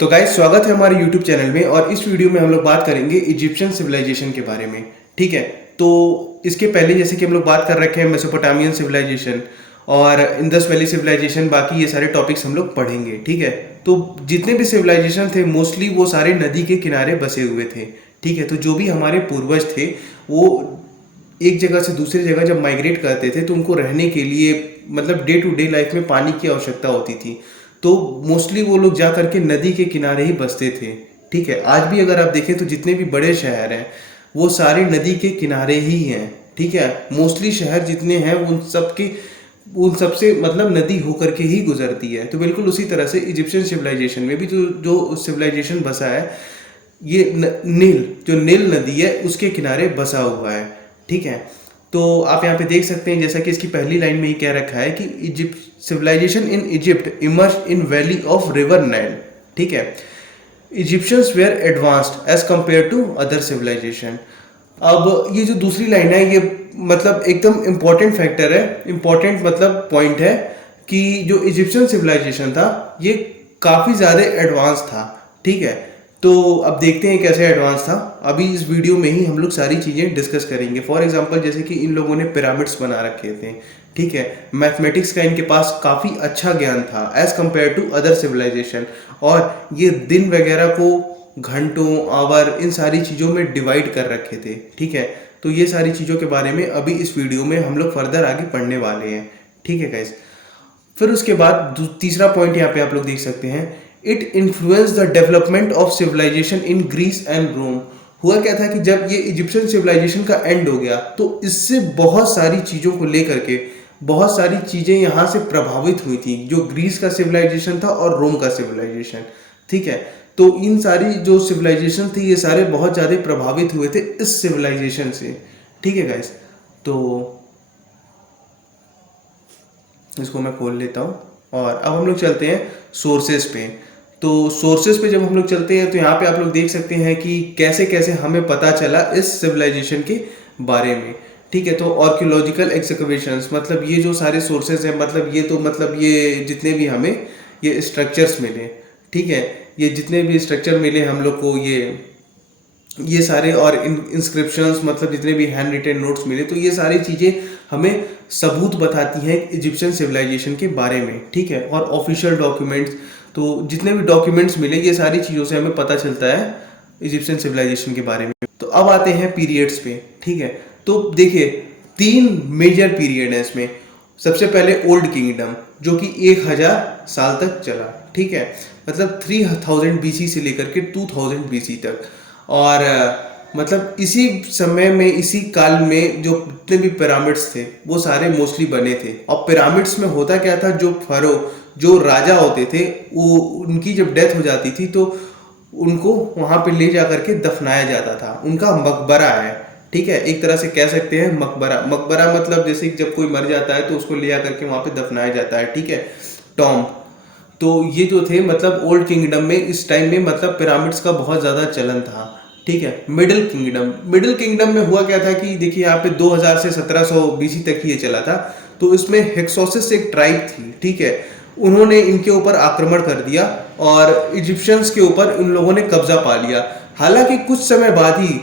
तो गाइस स्वागत है हमारे YouTube चैनल में। और इस वीडियो में हम लोग बात करेंगे इजिप्शियन सिविलाइजेशन के बारे में। ठीक है, तो इसके पहले जैसे कि हम लोग बात कर रखे हैं मेसोपोटामियन सिविलाइजेशन और इंडस वैली सिविलाइजेशन, बाकी ये सारे टॉपिक्स हम लोग पढ़ेंगे। ठीक है, तो जितने भी सिविलाइजेशन थे मोस्टली वो सारे नदी के किनारे बसे हुए थे। ठीक है, तो जो भी हमारे पूर्वज थे वो एक जगह से दूसरी जगह जब माइग्रेट करते थे तो उनको रहने के लिए मतलब डे टू डे लाइफ में पानी की आवश्यकता होती थी। तो मोस्टली वो लोग जा करके नदी के किनारे ही बसते थे। ठीक है, आज भी अगर आप देखें तो जितने भी बड़े शहर हैं वो सारे नदी के किनारे ही हैं। ठीक है, मोस्टली शहर जितने हैं उन सब से मतलब नदी होकर के ही गुजरती है। तो बिल्कुल उसी तरह से इजिप्शियन सिविलाइजेशन में भी जो जो सिविलाइजेशन बसा है ये नील जो नील नदी है उसके किनारे बसा हुआ है। ठीक है, तो आप यहाँ पे देख सकते हैं जैसा कि इसकी पहली लाइन में ही कह रखा है कि Egypt civilisation in Egypt emerge in valley of river Nile. ठीक है, Egyptians were advanced as compare to other civilisation. अब ये जो दूसरी लाइन है ये मतलब एकदम इम्पॉर्टेंट फैक्टर है, इम्पॉर्टेंट मतलब पॉइंट है कि जो इजिप्शियन सिविलाइजेशन था ये काफ़ी ज़्यादा एडवांस था। ठीक है, तो अब देखते हैं कैसे एडवांस था। अभी इस वीडियो में ही हम लोग सारी चीज़ें डिस्कस करेंगे। फॉर एग्जांपल जैसे कि इन लोगों ने पिरामिड्स बना रखे थे। ठीक है, मैथमेटिक्स का इनके पास काफ़ी अच्छा ज्ञान था as compare to other civilisation. और ये दिन वगैरह को घंटों आवर इन सारी चीज़ों में डिवाइड कर रखे थे। ठीक है, तो ये सारी चीज़ों के बारे में अभी इस वीडियो में हम लोग फर्दर आगे पढ़ने वाले हैं। ठीक है गाइस, फिर उसके बाद तीसरा पॉइंट यहाँ पे आप लोग देख सकते हैं, it influence the development of civilisation in Greece and Rome. हुआ क्या था कि जब ये इजिप्शियन सिविलाइजेशन का एंड हो गया तो इससे बहुत सारी चीज़ों को लेकर के बहुत सारी चीज़ें यहाँ से प्रभावित हुई थी, जो ग्रीस का सिविलाइजेशन था और रोम का सिविलाइजेशन। ठीक है, तो इन सारी जो सिविलाइजेशन थी ये सारे बहुत ज़्यादा प्रभावित हुए थे इस सिविलाइजेशन से। ठीक है गाइस, तो इसको मैं खोल लेता हूँ और अब हम लोग चलते हैं सोर्सेस पे। तो सोर्सेस पे जब हम लोग चलते हैं तो यहाँ पे आप लोग देख सकते हैं कि कैसे कैसे हमें पता चला इस सिविलाइजेशन के बारे में। ठीक है, तो आर्कियोलॉजिकल एक्सकवेशंस मतलब ये जो सारे सोर्सेज हैं मतलब ये तो मतलब ये जितने भी हमें ये स्ट्रक्चर्स मिले। ठीक है, ये जितने भी स्ट्रक्चर मिले हम लोग को ये सारे और इंस्क्रिप्शंस मतलब जितने भी हैंड रिटन नोट्स मिले तो ये सारी चीज़ें हमें सबूत बताती हैं इजिप्शियन सिविलाइजेशन के बारे में। ठीक है, और ऑफिशियल डॉक्यूमेंट्स तो जितने भी डॉक्यूमेंट्स मिले ये सारी चीज़ों से हमें पता चलता है इजिप्शियन सिविलाइजेशन के बारे में। तो अब आते हैं पीरियड्स पे। ठीक है, तो देखिए 3 मेजर पीरियड है इसमें। सबसे पहले ओल्ड किंगडम जो कि 1000 साल तक चला। ठीक है, मतलब 3000 BC से लेकर के 2000 BC तक। और मतलब इसी समय में इसी काल में जो जितने भी पिरामिड्स थे वो सारे मोस्टली बने थे। और पिरामिड्स में होता क्या था, जो फरो जो राजा होते थे वो उनकी जब डेथ हो जाती थी तो उनको वहाँ पे ले जा करके दफनाया जाता था। उनका मकबरा है। ठीक है, एक तरह से कह सकते हैं मकबरा। मकबरा मतलब जैसे जब कोई मर जाता है तो उसको ले जा करके वहाँ पे दफनाया जाता है। ठीक है, टॉम। तो ये जो थे मतलब ओल्ड किंगडम में इस टाइम में मतलब पिरामिड्स का बहुत ज़्यादा चलन था। ठीक है, मिडिल किंगडम में हुआ क्या था कि देखिए यहाँ पे 2000 से 1700 BC तक ही ये चला था। तो इसमें हेक्सोसिस एक ट्राइब थी। ठीक है, उन्होंने इनके ऊपर आक्रमण कर दिया और इजिप्शियंस के ऊपर उन लोगों ने कब्जा पा लिया। हालांकि कुछ समय बाद ही,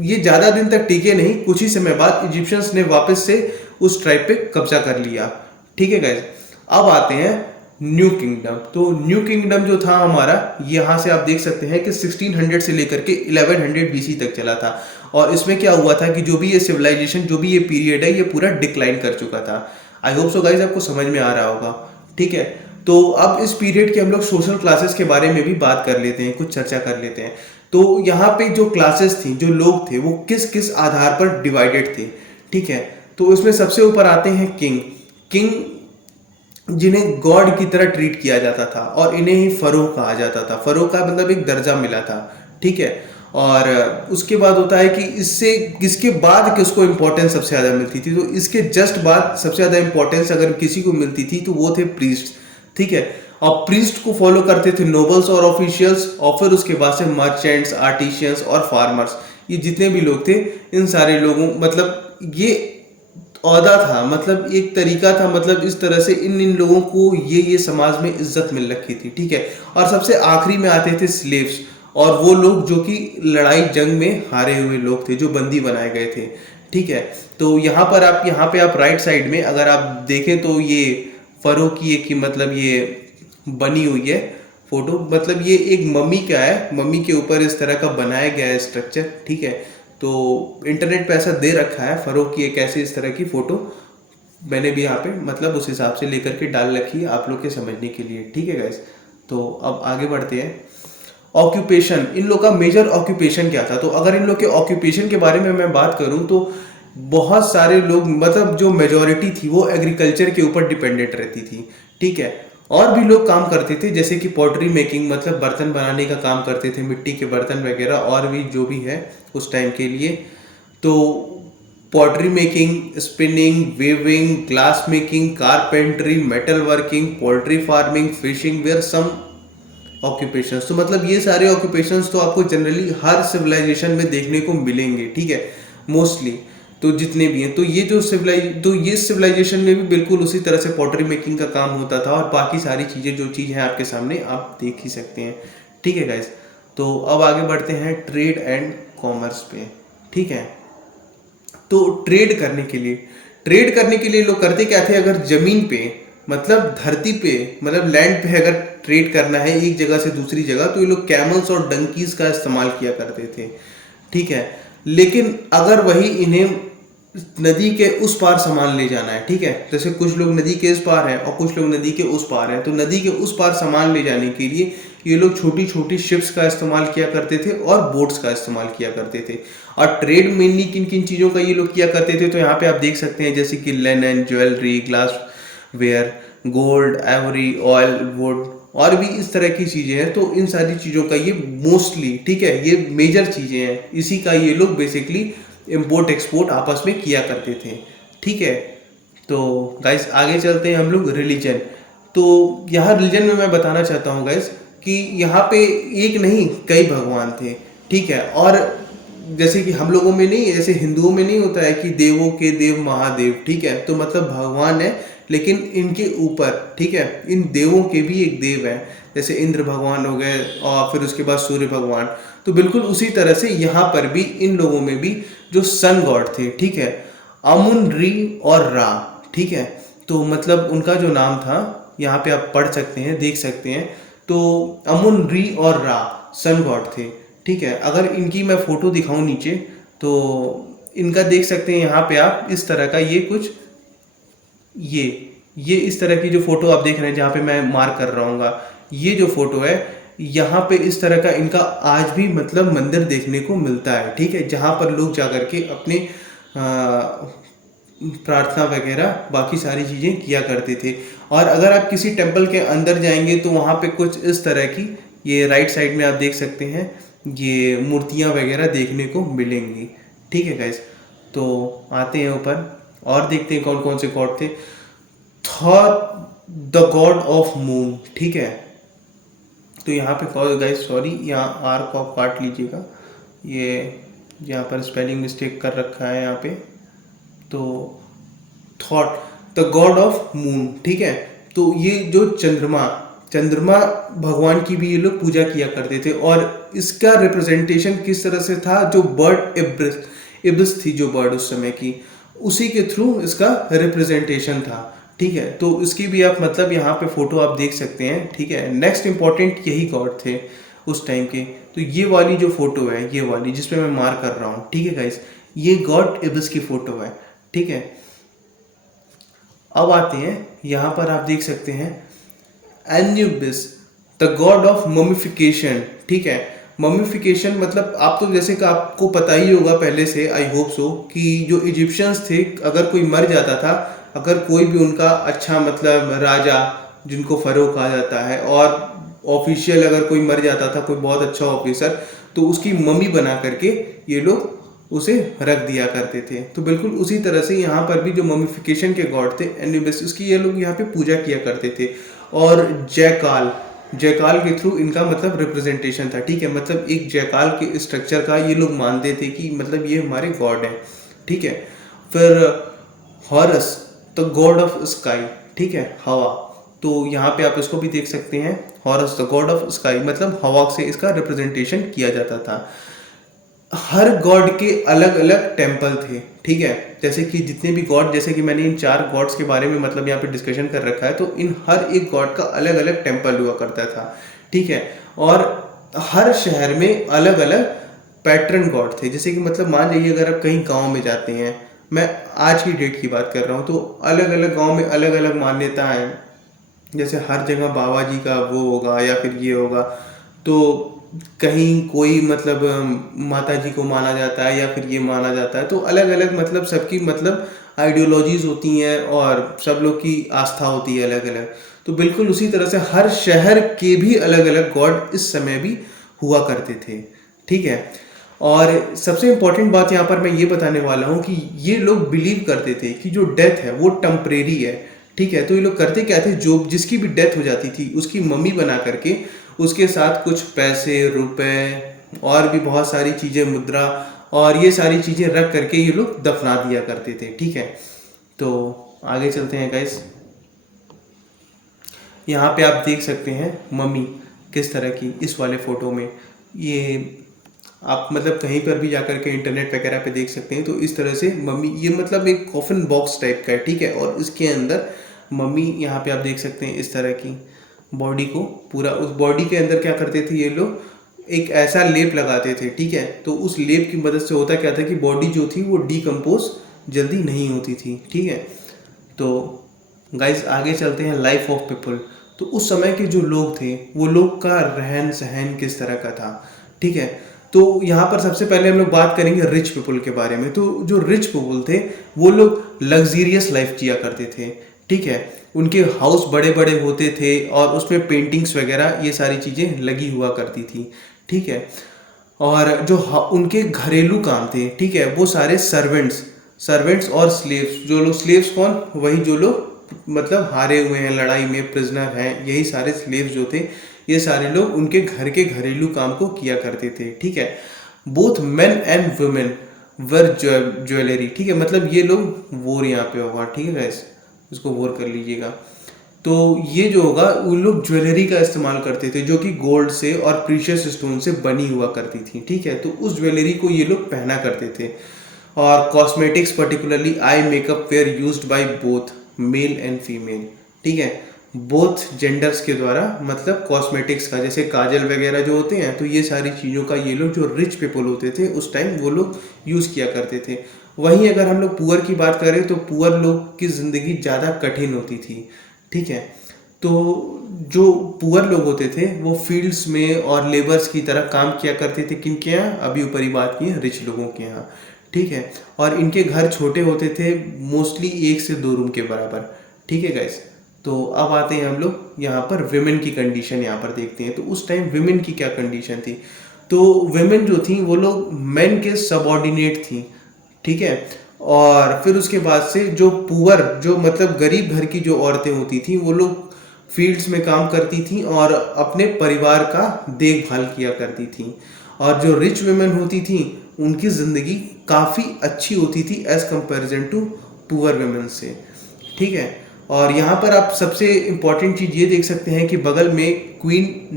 ये ज़्यादा दिन तक टिके नहीं, कुछ ही समय बाद इजिप्शियंस ने वापस से उस ट्राइब पे कब्जा कर लिया। ठीक है गाइस, अब आते हैं न्यू किंगडम। तो न्यू किंगडम जो था हमारा यहाँ से आप देख सकते हैं कि 1600 से लेकर के 1100 BC तक चला था। और इसमें क्या हुआ था कि जो भी ये सिविलाइजेशन जो भी ये पीरियड है ये पूरा डिक्लाइन कर चुका था। आई होप सो गाइस आपको समझ में आ रहा होगा। ठीक है, तो अब इस पीरियड के हम लोग सोशल क्लासेस के बारे में भी बात कर लेते हैं, कुछ चर्चा कर लेते हैं। तो यहाँ पे जो क्लासेस थी, जो लोग थे वो किस किस आधार पर डिवाइडेड थे। ठीक है, तो इसमें सबसे ऊपर आते हैं किंग जिन्हें गॉड की तरह ट्रीट किया जाता था और इन्हें ही फरोह कहा जाता था। फरोह का मतलब एक दर्जा मिला था। ठीक है, और उसके बाद होता है कि इसके बाद किसको इंपॉर्टेंस सबसे ज़्यादा मिलती थी, तो इसके जस्ट बाद सबसे ज़्यादा इंपॉर्टेंस अगर किसी को मिलती थी तो वो थे प्रीस्ट। ठीक है, और प्रीस्ट को फॉलो करते थे नोबल्स और ऑफिशियल्स, और फिर उसके बाद से मर्चेंट्स, आर्टिशियंस और फार्मर्स। ये जितने भी लोग थे इन सारे लोगों मतलब ये औहदा था, मतलब एक तरीका था, मतलब इस तरह से इन इन लोगों को ये समाज में इज्जत मिल रखी थी, ठीक है। और सबसे आखिरी में आते थे स्लेव्स, और वो लोग जो कि लड़ाई जंग में हारे हुए लोग थे, जो बंदी बनाए गए थे, ठीक है। तो यहाँ पे आप राइट साइड में अगर आप देखें तो ये फरो की एक ही मतलब ये बनी हुई है फोटो, मतलब ये एक मम्मी का है, मम्मी के ऊपर इस तरह का बनाया गया है स्ट्रक्चर, ठीक है। तो इंटरनेट पे ऐसा दे रखा है, फरोख की एक ऐसी इस तरह की फोटो मैंने भी यहाँ पे मतलब उस हिसाब से लेकर के डाल रखी है आप लोग के समझने के लिए, ठीक है गाइस। तो अब आगे बढ़ते हैं। ऑक्यूपेशन, इन लोग का मेजर ऑक्यूपेशन क्या था? तो अगर इन लोग के ऑक्यूपेशन के बारे में मैं बात करूं तो बहुत सारे लोग, मतलब जो मेजोरिटी थी वो एग्रीकल्चर के ऊपर डिपेंडेंट रहती थी, ठीक है। और भी लोग काम करते थे, जैसे कि पॉटरी मेकिंग, मतलब बर्तन बनाने का काम करते थे, मिट्टी के बर्तन वगैरह, और भी जो भी है उस टाइम के लिए। तो pottery making, spinning, weaving, glass making, carpentry, metal working, poultry farming, fishing were some occupations. तो मतलब ये सारे ऑक्यूपेशंस तो आपको जनरली हर सिविलाइजेशन में देखने को मिलेंगे, ठीक है, मोस्टली। तो जितने भी हैं, तो ये सिविलाइजेशन में भी बिल्कुल उसी तरह से पॉटरी मेकिंग का काम होता था, और बाकी सारी चीज़ें जो चीज़ हैं आपके सामने आप देख ही सकते हैं, ठीक है गाइस। तो अब आगे बढ़ते हैं ट्रेड एंड कॉमर्स पे, ठीक है। तो ट्रेड करने के लिए लोग करते क्या थे? अगर जमीन पे, मतलब धरती पे, मतलब लैंड पे अगर ट्रेड करना है एक जगह से दूसरी जगह, तो ये लोग कैमल्स और डंकीज का इस्तेमाल किया करते थे, ठीक है। लेकिन अगर वही इन्हें नदी के उस पार सामान ले जाना है, ठीक है, जैसे कुछ लोग नदी के इस पार हैं और कुछ लोग नदी के उस पार हैं, तो नदी के उस पार सामान ले जाने के लिए ये लोग छोटी छोटी शिप्स का इस्तेमाल किया करते थे और बोट्स का इस्तेमाल किया करते थे। और ट्रेड मेनली किन किन चीज़ों का ये लोग किया करते थे? तो यहाँ पे आप देख सकते हैं, जैसे कि linen, jewellery, glass ware, gold, ivory, oil, wood, और भी इस तरह की चीज़ें हैं। तो इन सारी चीज़ों का ये मोस्टली, ठीक है, ये मेजर चीज़ें हैं, इसी का ये लोग बेसिकली इम्पोर्ट एक्सपोर्ट आपस में किया करते थे, ठीक है। तो गाइस आगे चलते हैं हम लोग रिलीजन। तो यहाँ रिलीजन में मैं बताना चाहता हूँ गाइस कि यहाँ पे एक नहीं कई भगवान थे, ठीक है। और जैसे कि हम लोगों में नहीं, ऐसे हिंदुओं में नहीं होता है कि देवों के देव महादेव, ठीक है, तो मतलब भगवान है, लेकिन इनके ऊपर, ठीक है, इन देवों के भी एक देव है, जैसे इंद्र भगवान हो गए और फिर उसके बाद सूर्य भगवान। तो बिल्कुल उसी तरह से यहाँ पर भी इन लोगों में भी जो सन गॉड थे, ठीक है, अमुन, री और रा, ठीक है। तो मतलब उनका जो नाम था यहाँ पे आप पढ़ सकते हैं, देख सकते हैं। तो अमुन, री और रा सन गॉड थे, ठीक है। अगर इनकी मैं फोटो दिखाऊं नीचे, तो इनका देख सकते हैं यहाँ पे आप इस तरह का ये कुछ ये इस तरह की जो फोटो आप देख रहे हैं, जहाँ पे मैं मार्क कर रहा हूँ, ये जो फोटो है, यहाँ पे इस तरह का इनका आज भी मतलब मंदिर देखने को मिलता है, ठीक है, जहाँ पर लोग जाकर के अपने प्रार्थना वगैरह बाकी सारी चीज़ें किया करते थे। और अगर आप किसी टेम्पल के अंदर जाएंगे तो वहाँ पे कुछ इस तरह की, ये राइट साइड में आप देख सकते हैं, ये मूर्तियाँ वगैरह देखने को मिलेंगी, ठीक है गाइस। तो आते हैं ऊपर और देखते हैं कौन कौन से गॉड थे। Thor, the God of moon, ठीक है। तो यहाँ पे गाइस सॉरी, यहाँ आर को आप काट लीजिएगा, ये यहाँ पर स्पेलिंग मिस्टेक कर रखा है यहाँ पे। तो thought, the God of moon, ठीक है। तो ये जो चंद्रमा भगवान की भी ये लोग पूजा किया करते थे। और इसका रिप्रेजेंटेशन किस तरह से था? जो बर्ड इब्रिस थी, जो बर्ड उस समय की, उसी के थ्रू इसका रिप्रेजेंटेशन था, ठीक है। तो इसकी भी आप मतलब यहाँ पे फोटो आप देख सकते हैं, ठीक है। नेक्स्ट इंपॉर्टेंट यही गॉड थे उस टाइम के। तो ये वाली जो फोटो है, ये वाली जिसपे मैं मार्क कर रहा हूँ, ठीक है गाइस, ये गॉड इब्रिस की फोटो है, ठीक है। अब आते हैं यहाँ पर आप देख सकते हैं एन्यूबिस, द गॉड ऑफ ममिफिकेशन, ठीक है। ममिफिकेशन मतलब आप तो जैसे कि आपको पता ही होगा पहले से, आई होप सो, कि जो इजिप्शियंस थे, अगर कोई मर जाता था, अगर कोई भी उनका अच्छा मतलब राजा, जिनको फरो कहा जाता है, और ऑफिशियल अगर कोई मर जाता था, कोई बहुत अच्छा ऑफिसर, तो उसकी मम्मी बना करके ये लोग उसे रख दिया करते थे। तो बिल्कुल उसी तरह से यहाँ पर भी जो ममिफिकेशन के गॉड थे एन्यूबिस, उसकी ये लोग यहाँ पे पूजा किया करते थे। और जयकाल के थ्रू इनका मतलब रिप्रेजेंटेशन था, ठीक है। मतलब एक जयकाल के स्ट्रक्चर का ये लोग मानते थे कि मतलब ये हमारे गॉड हैं, ठीक है। फिर harrows the God of sky, ठीक है, हवा। तो यहाँ पे आप इसको भी देख सकते हैं, harrows the God of sky, मतलब हवा से इसका रिप्रेजेंटेशन किया जाता था। हर गॉड के अलग अलग टेम्पल थे, ठीक है, जैसे कि जितने भी गॉड, जैसे कि मैंने इन 4 गॉड्स के बारे में मतलब यहाँ पे डिस्कशन कर रखा है, तो इन हर एक गॉड का अलग अलग टेम्पल हुआ करता था, ठीक है। और हर शहर में अलग अलग पैटर्न गॉड थे, जैसे कि मतलब मान लीजिए अगर आप कहीं गांव में जाते हैं, मैं आज की डेट की बात कर रहा हूँ, तो अलग अलग गांव में अलग अलग मान्यता है। जैसे हर जगह बाबा जी का वो होगा या फिर ये होगा, तो कहीं कोई मतलब माता जी को माना जाता है या फिर ये माना जाता है, तो अलग अलग मतलब सबकी मतलब आइडियोलॉजीज होती हैं और सब लोग की आस्था होती है अलग अलग। तो बिल्कुल उसी तरह से हर शहर के भी अलग अलग गॉड इस समय भी हुआ करते थे, ठीक है। और सबसे इम्पोर्टेंट बात यहाँ पर मैं ये बताने वाला हूँ कि ये लोग बिलीव करते थे कि जो डेथ है वो टेम्परेरी है, ठीक है। तो ये लोग करते क्या थे, जो जिसकी भी डेथ हो जाती थी उसकी मम्मी बना करके उसके साथ कुछ पैसे रुपए और भी बहुत सारी चीज़ें, मुद्रा और ये सारी चीज़ें रख करके ये लोग दफना दिया करते थे, ठीक है। तो आगे चलते हैं गाइस। यहाँ पे आप देख सकते हैं मम्मी किस तरह की इस वाले फ़ोटो में, ये आप मतलब कहीं पर भी जाकर के इंटरनेट वगैरह पे देख सकते हैं। तो इस तरह से मम्मी, ये मतलब एक कॉफिन बॉक्स टाइप का है, ठीक है, और इसके अंदर मम्मी यहाँ पे आप देख सकते हैं इस तरह की बॉडी को, पूरा उस बॉडी के अंदर क्या करते थे ये लोग, एक ऐसा लेप लगाते थे, ठीक है। तो उस लेप की मदद से होता क्या था कि बॉडी जो थी वो डिकम्पोज जल्दी नहीं होती थी, ठीक है। तो गाइस आगे चलते हैं लाइफ ऑफ पीपल। तो उस समय के जो लोग थे वो लोग का रहन सहन किस तरह का था, ठीक है। तो यहाँ पर सबसे पहले हम लोग बात करेंगे रिच पीपल के बारे में। तो जो रिच पीपल थे वो लोग लग्जीरियस लाइफ जिया करते थे, ठीक है। उनके हाउस बड़े बड़े होते थे और उसमें पेंटिंग्स वगैरह ये सारी चीज़ें लगी हुआ करती थी, ठीक है। और जो उनके घरेलू काम थे, ठीक है, वो सारे सर्वेंट्स सर्वेंट्स और स्लेव्स, जो लोग स्लेव्स कौन, वही जो लोग मतलब हारे हुए हैं लड़ाई में, प्रिजनर हैं, यही सारे स्लेव्स जो थे, ये सारे लोग उनके घर के घरेलू काम को किया करते थे, ठीक है। Both men and women were jewellery, ठीक है, मतलब ये लोग वोर यहाँ पे होगा, ठीक है गाइस, इसको वोर कर लीजिएगा। तो ये जो होगा उन लोग ज्वेलरी का इस्तेमाल करते थे जो कि गोल्ड से और प्रीशियस स्टोन से बनी हुआ करती थी, ठीक है। तो उस ज्वेलरी को ये लोग पहना करते थे। और cosmetics particularly eye makeup were used by both male and female, ठीक है, बोथ जेंडर्स के द्वारा, मतलब कॉस्मेटिक्स का जैसे काजल वगैरह जो होते हैं, तो ये सारी चीज़ों का ये लोग जो रिच पीपल होते थे उस टाइम वो लोग यूज़ किया करते थे। वहीं अगर हम लोग पुअर की बात करें तो पुअर लोग की ज़िंदगी ज़्यादा कठिन होती थी, ठीक है। तो जो पुअर लोग होते थे वो फील्ड्स में और लेबर्स की तरह काम किया करते थे, किनके यहाँ, अभी ऊपर ही बात की है, रिच लोगों के यहाँ, ठीक है। और इनके घर छोटे होते थे, मोस्टली 1 से 2 रूम के बराबर, ठीक है गाइस। तो अब आते हैं हम लोग यहाँ पर विमेन की कंडीशन यहाँ पर देखते हैं। तो उस टाइम विमेन की क्या कंडीशन थी, तो विमेन जो थी वो लोग मेन के सबॉर्डिनेट थी, ठीक है। और फिर उसके बाद से जो पुअर, जो मतलब गरीब घर की जो औरतें होती थी वो लोग फील्ड्स में काम करती थी और अपने परिवार का देखभाल किया करती थी। और जो रिच वुमेन होती थी उनकी ज़िंदगी काफ़ी अच्छी होती थी as comparison to poor women से, ठीक है। और यहाँ पर आप सबसे इम्पॉर्टेंट चीज़ ये देख सकते हैं कि बगल में क्वीन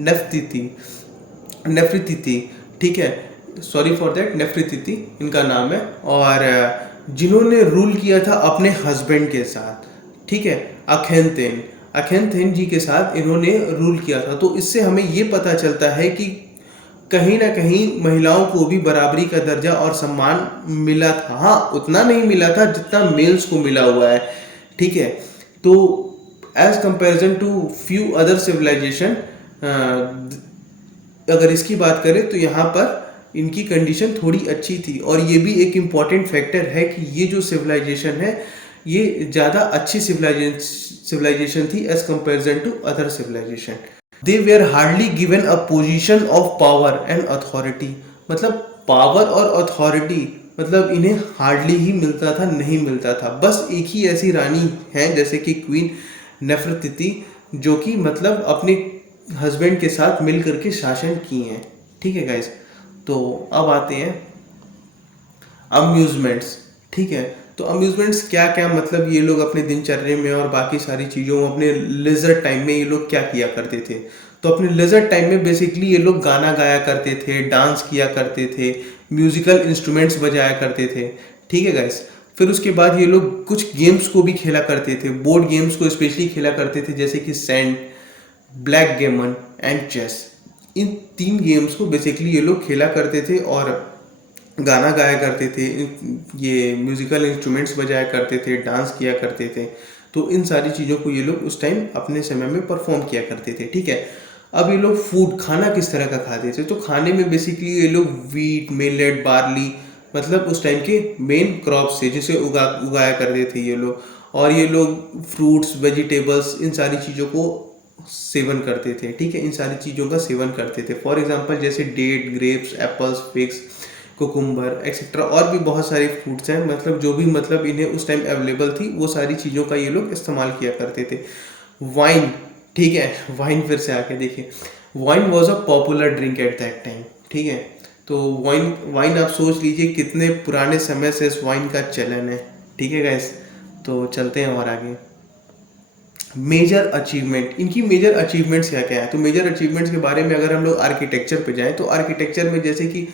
नेफरितिति, ठीक है, सॉरी फॉर दैट, नेफरितिति इनका नाम है, और जिन्होंने रूल किया था अपने हस्बैंड के साथ, ठीक है, अखेनथेन जी के साथ इन्होंने रूल किया था। तो इससे हमें ये पता चलता है कि कहीं ना कहीं महिलाओं को भी बराबरी का दर्जा और सम्मान मिला था। हाँ, उतना नहीं मिला था जितना मेल्स को मिला हुआ है, ठीक है। तो as comparison to few other civilisation, अगर इसकी बात करें तो यहाँ पर इनकी कंडीशन थोड़ी अच्छी थी। और ये भी एक इम्पॉर्टेंट फैक्टर है कि ये जो सिविलाइजेशन है ये ज़्यादा अच्छी सिविलाइजेशन थी as comparison to other civilisation. They were hardly given a position of power and authority, मतलब पावर और अथॉरिटी मतलब इन्हें हार्डली ही मिलता था, नहीं मिलता था। बस एक ही ऐसी रानी है जैसे कि क्वीन नेफरतिति, जो कि मतलब अपने हस्बैंड के साथ मिल करके शासन की हैं, ठीक है गाइस। तो अब आते हैं अम्यूजमेंट्स, ठीक है। तो तो अम्यूजमेंट्स क्या क्या मतलब ये लोग अपने दिनचर्या में और बाकी सारी चीज़ों अपने लेजर टाइम में ये लोग क्या किया करते थे। तो अपने लेजर टाइम में बेसिकली ये लोग गाना गाया करते थे, डांस किया करते थे, म्यूजिकल इंस्ट्रूमेंट्स बजाया करते थे। ठीक है गाइस। फिर उसके बाद ये लोग कुछ गेम्स को भी खेला करते थे, बोर्ड गेम्स को स्पेशली खेला करते थे, जैसे कि sand, backgammon and chess. इन 3 गेम्स को बेसिकली ये लोग खेला करते थे और गाना गाया करते थे, ये म्यूजिकल इंस्ट्रूमेंट्स बजाया करते थे, डांस किया करते थे। तो इन सारी चीज़ों को ये लोग उस टाइम अपने समय में परफॉर्म किया करते थे। ठीक है। अब ये लोग फूड खाना किस तरह का खाते थे, तो खाने में बेसिकली ये लोग वीट, मिलेट, बार्ली, मतलब उस टाइम के मेन क्रॉप्स थे जिसे उगाया करते थे ये लोग। और ये लोग फ्रूट्स, वेजिटेबल्स, इन सारी चीज़ों को सेवन करते थे। ठीक है। इन सारी चीज़ों का सेवन करते थे। फॉर एग्जांपल जैसे date, grapes, apples, figs, cucumber etcetera, और भी बहुत सारी फ्रूट्स हैं, मतलब जो भी मतलब इन्हें उस टाइम अवेलेबल थी वो सारी चीज़ों का ये लोग इस्तेमाल किया करते थे। वाइन, ठीक है, वाइन फिर से आके देखिए, wine was a popular drink at that time. ठीक है। तो वाइन वाइन आप सोच लीजिए कितने पुराने समय से इस वाइन का चलन है। ठीक है गाइस। तो चलते हैं और आगे। मेजर अचीवमेंट, इनकी मेजर अचीवमेंट्स क्या क्या है, तो मेजर अचीवमेंट्स के बारे में अगर हम लोग आर्किटेक्चर पे जाएं तो आर्किटेक्चर में जैसे कि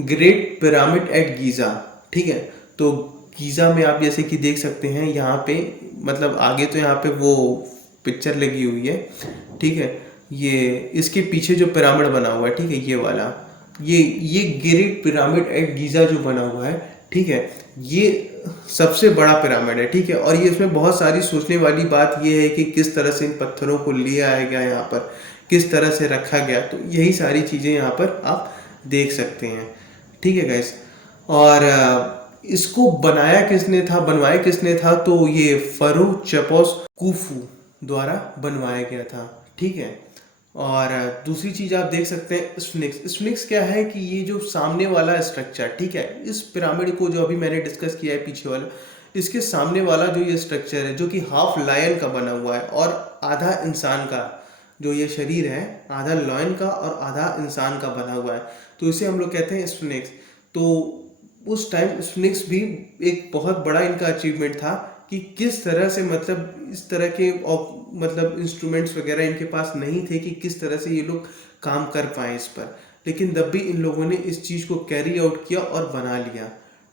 ग्रेट पिरामिड एट गीज़ा। ठीक है। तो गीज़ा में आप जैसे कि देख सकते हैं यहाँ पे, मतलब आगे तो यहाँ पे वो पिक्चर लगी हुई है। ठीक है। ये इसके पीछे जो पिरामिड बना हुआ है, ठीक है, ये वाला, ये ग्रेट पिरामिड एट गीज़ा जो बना हुआ है, ठीक है, ये सबसे बड़ा पिरामिड है। ठीक है। और ये इसमें बहुत सारी सोचने वाली बात ये है कि किस तरह से इन पत्थरों को ले आया गया यहाँ पर, किस तरह से रखा गया, तो यही सारी चीज़ें यहाँ पर आप देख सकते हैं। ठीक है गाइस। और इसको बनवाया किसने था, तो ये फरो चपोस कुफू द्वारा बनवाया गया था। ठीक है। और दूसरी चीज आप देख सकते हैं स्फिंक्स। स्फिंक्स क्या है कि ये जो सामने वाला स्ट्रक्चर, ठीक है, इस पिरामिड को जो अभी मैंने डिस्कस किया है पीछे वाला, इसके सामने वाला जो ये स्ट्रक्चर है जो कि हाफ लायन का बना हुआ है और आधा इंसान का, जो ये शरीर है आधा लायन का और आधा इंसान का बना हुआ है, तो इसे हम लोग कहते हैं स्फिंक्स। तो उस टाइम स्फिंक्स भी एक बहुत बड़ा इनका अचीवमेंट था कि किस तरह से, मतलब इस तरह के मतलब इंस्ट्रूमेंट्स वगैरह इनके पास नहीं थे कि किस तरह से ये लोग काम कर पाए इस पर, लेकिन तब भी इन लोगों ने इस चीज़ को कैरी आउट किया और बना लिया।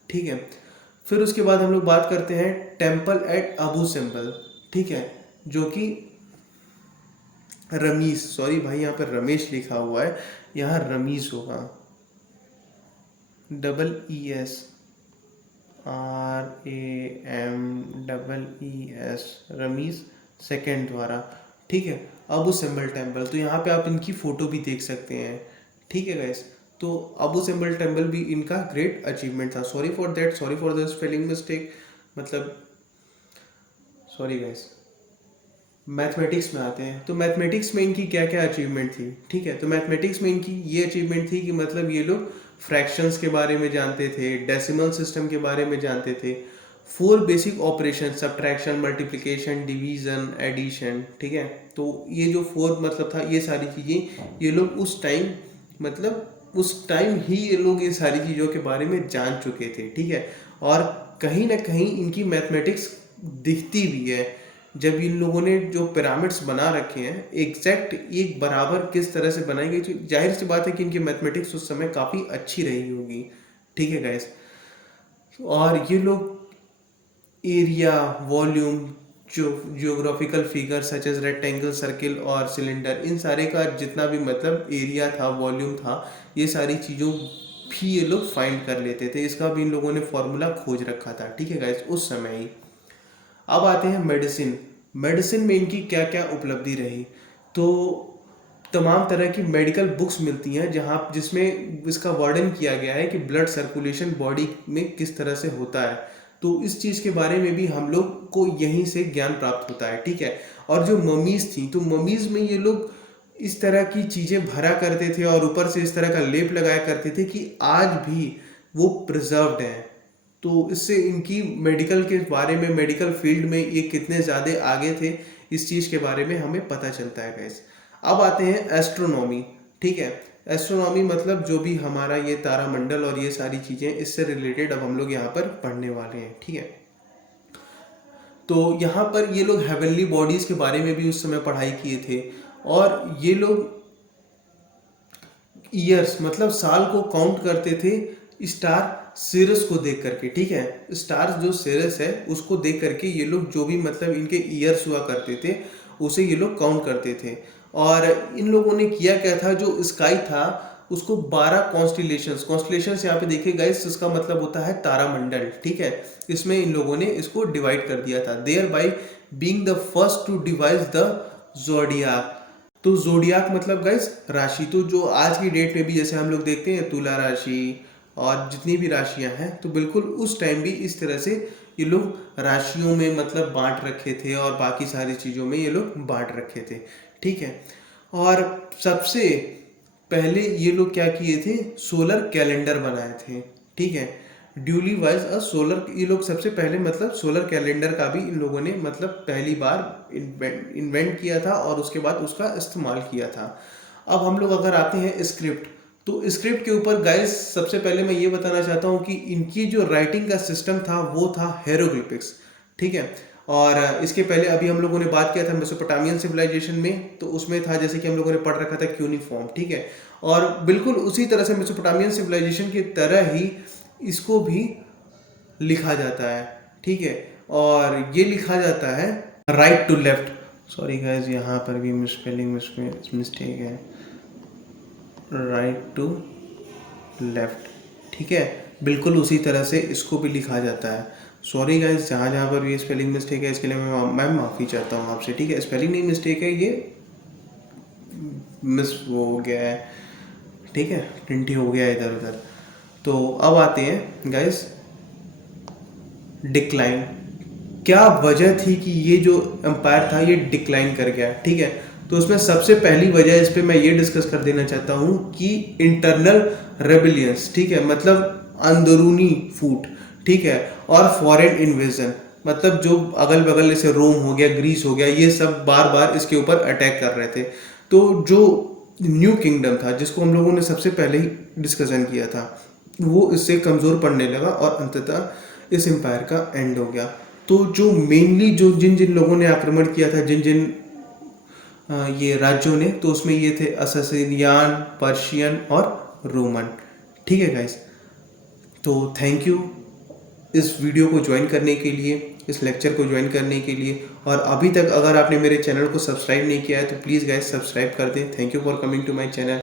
ठीक है। फिर उसके बाद हम लोग बात करते हैं टेम्पल एट अबू सिम्बल। ठीक है। जो कि रमीज, सॉरी भाई यहाँ पर रमेश लिखा हुआ है, यहाँ रमीज होगा, RAMEES, रमीज सेकेंड द्वारा। ठीक है। अबू सिम्बल टेम्पल, तो यहाँ पे आप इनकी फ़ोटो भी देख सकते हैं। ठीक है गाइस। तो अबू सिम्बल टेम्पल भी इनका ग्रेट अचीवमेंट था। Sorry for that, sorry for the spelling mistake, मतलब सॉरी गाइस। मैथमेटिक्स में आते हैं, तो मैथमेटिक्स में इनकी क्या क्या अचीवमेंट थी। ठीक है। तो मैथमेटिक्स में इनकी ये अचीवमेंट थी कि मतलब ये लोग फ्रैक्शंस के बारे में जानते थे, डेसिमल सिस्टम के बारे में जानते थे, 4 basic operation, subtraction, multiplication, division, addition. ठीक है। तो ये जो 4 मतलब था, ये सारी चीज़ें ये लोग उस टाइम, मतलब उस टाइम ही ये लोग ये सारी चीज़ों के बारे में जान चुके थे। ठीक है। और कहीं ना कहीं इनकी मैथमेटिक्स दिखती भी है जब इन लोगों ने जो पिरामिड्स बना रखे हैं एग्जैक्ट एक बराबर किस तरह से बनाई गई, तो जाहिर सी बात है कि इनकी मैथमेटिक्स उस समय काफ़ी अच्छी रही होगी। ठीक है गाइस। और ये लोग एरिया, वॉल्यूम, जो geographical figure such as rectangle, circle और सिलेंडर, इन सारे का जितना भी मतलब एरिया था, वॉल्यूम था, ये सारी चीज़ों भी ये लोग फाइंड कर लेते थे। इसका भी इन लोगों ने फॉर्मूला खोज रखा था। ठीक है गाइस, उस समय ही। अब आते हैं मेडिसिन। मेडिसिन में इनकी क्या क्या उपलब्धि रही, तो तमाम तरह की मेडिकल बुक्स मिलती हैं जहाँ जिसमें इसका वर्णन किया गया है कि ब्लड सर्कुलेशन बॉडी में किस तरह से होता है। तो इस चीज़ के बारे में भी हम लोग को यहीं से ज्ञान प्राप्त होता है। ठीक है। और जो ममीज़ थी, तो ममीज़ में ये लोग इस तरह की चीज़ें भरा करते थे और ऊपर से इस तरह का लेप लगाया करते थे कि आज भी वो प्रिजर्व्ड हैं। तो इससे इनकी मेडिकल के बारे में, मेडिकल फील्ड में ये कितने ज़्यादा आगे थे इस चीज़ के बारे में हमें पता चलता है गाइस। अब आते हैं एस्ट्रोनॉमी। ठीक है। एस्ट्रोनॉमी मतलब जो भी हमारा ये तारामंडल और ये सारी चीज़ें, इससे रिलेटेड अब हम लोग यहाँ पर पढ़ने वाले हैं। ठीक है। तो यहाँ पर ये लोग हेवनली बॉडीज़ के बारे में भी उस समय पढ़ाई किए थे। और ये लोग ईयर्स मतलब साल को काउंट करते थे स्टार सिरस को देख करके, ठीक है। स्टार जो सिरस है उसको देख करके ये लोग जो भी मतलब इनके ईयर्स हुआ करते थे उसे ये लोग काउंट करते थे। और इन लोगों ने किया क्या था, जो स्काई था उसको 12 कॉन्स्टलेशंस यहाँ पे देखिए गाइस, इसका मतलब होता है तारामंडल, ठीक है। इसमें इन लोगों ने इसको डिवाइड कर दिया था, thereby being the first to devise the zodiac. तो जोडियाक मतलब गाइस राशि। तो जो आज की डेट में भी जैसे हम लोग देखते हैं तुला राशि और जितनी भी राशियां हैं, तो बिल्कुल उस टाइम भी इस तरह से ये लोग राशियों में मतलब बांट रखे थे और बाकी सारी चीज़ों में ये लोग बांट रखे थे, ठीक है। और सबसे पहले ये लोग क्या किए थे, सोलर कैलेंडर बनाए थे, ठीक है। ड्यूली वाइज अ सोलर, ये लोग सबसे पहले मतलब सोलर कैलेंडर का भी इन लोगों ने मतलब पहली बार इन्वेंट किया था और उसके बाद उसका इस्तेमाल किया था। अब हम लोग अगर आते हैं स्क्रिप्ट, तो स्क्रिप्ट के ऊपर गाइस सबसे पहले मैं ये बताना चाहता हूँ कि इनकी जो राइटिंग का सिस्टम था वो था हेरोग्लिफिक्स, ठीक है। और इसके पहले अभी हम लोगों ने बात किया था मेसोपोटामियन सिविलाइजेशन में, तो उसमें था जैसे कि हम लोगों ने पढ़ रखा था क्यूनिफॉर्म, ठीक है। और बिल्कुल उसी तरह से मेसोपोटामियन सिविलाइजेशन की तरह ही इसको भी लिखा जाता है, ठीक है। और ये लिखा जाता है right to left. Sorry guys, यहाँ पर भी मिसस्पेलिंग मिस्टेक है, राइट टू लेफ्ट, ठीक है। बिल्कुल उसी तरह से इसको भी लिखा जाता है। सॉरी गाइस, जहाँ जहाँ पर भी स्पेलिंग मिस्टेक है इसके लिए मैं माफ़ी चाहता हूँ आपसे, ठीक है। स्पेलिंग नहीं मिस्टेक है, ये मिस वो हो गया है, ठीक है, प्रिंट हो गया है इधर उधर। तो अब आते हैं गाइस डिक्लाइन। क्या वजह थी कि ये जो एम्पायर था ये डिक्लाइन कर गया, ठीक है। तो उसमें सबसे पहली वजह इस पे मैं ये डिस्कस कर देना चाहता हूँ कि इंटरनल रेबिलियंस, ठीक है, मतलब अंदरूनी फूट, ठीक है। और फॉरेन इन्वेजन, मतलब जो अगल बगल जैसे रोम हो गया, ग्रीस हो गया, ये सब बार बार इसके ऊपर अटैक कर रहे थे। तो जो न्यू किंगडम था जिसको हम लोगों ने सबसे पहले ही डिस्कशन किया था, वो इससे कमज़ोर पड़ने लगा और अंततः इस एम्पायर का एंड हो गया। तो जो मेनली जो जिन जिन लोगों ने आक्रमण किया था, जिन जिन ये राज्यों ने, तो उसमें ये थे अससिनियान, पर्शियन और रोमन, ठीक है गाइस। तो थैंक यू इस वीडियो को ज्वाइन करने के लिए, इस लेक्चर को ज्वाइन करने के लिए। और अभी तक अगर आपने मेरे चैनल को सब्सक्राइब नहीं किया है तो प्लीज़ गाइस सब्सक्राइब कर दें। Thank you for coming to my channel.